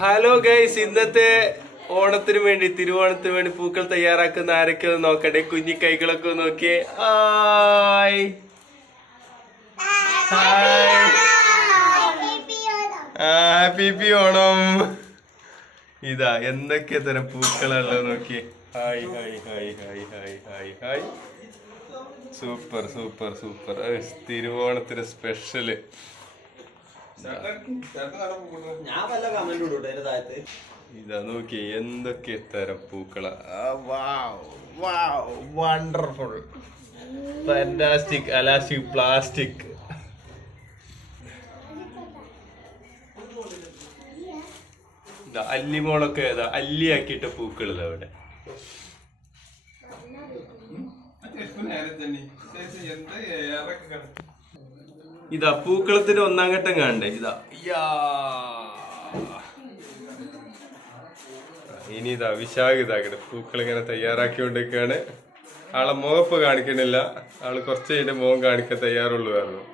Hello guys, ഇന്നത്തെ ഓണത്തിന് വേണ്ടി തിരുവോണത്തിന് വേണ്ടി പൂക്കൾ തയ്യാറാക്കുന്ന ആരൊക്കെ ഒന്ന് നോക്കട്ടെ. കുഞ്ഞി കൈകളൊക്കെ ഒന്ന് നോക്കിയേ. Hi happy Onam. ഇതാ എന്തൊക്കെ തരം പൂക്കളുള്ളത് നോക്കിയേ. Hi hi hi hi hi hi hi. Super super super. തിരുവോണത്തിന് സ്പെഷ്യല്. ഇതാ നോക്കി എന്തൊക്കെ തരം പൂക്കളാ. Wonderful, fantastic, elastic, plastic. അല്ലിമോളൊക്കെ ഏതാ അല്ലിയാക്കിയിട്ട പൂക്കൾ ഇതാ അവിടെ. ഇതാ പൂക്കളത്തിന്റെ ഒന്നാം ഘട്ടം കാണണ്ടേ. ഇതാ ഇനി ഇതാ വിശാഖ ഇതാക്കട്ടെ. പൂക്കൾ ഇങ്ങനെ തയ്യാറാക്കിക്കൊണ്ടിരിക്കുകയാണ്. ആളെ മുഖപ്പ് കാണിക്കണില്ല. ആള് കുറച്ച് കഴിഞ്ഞിട്ട് മുഖം കാണിക്കാൻ തയ്യാറുള്ളൂ കാരണം.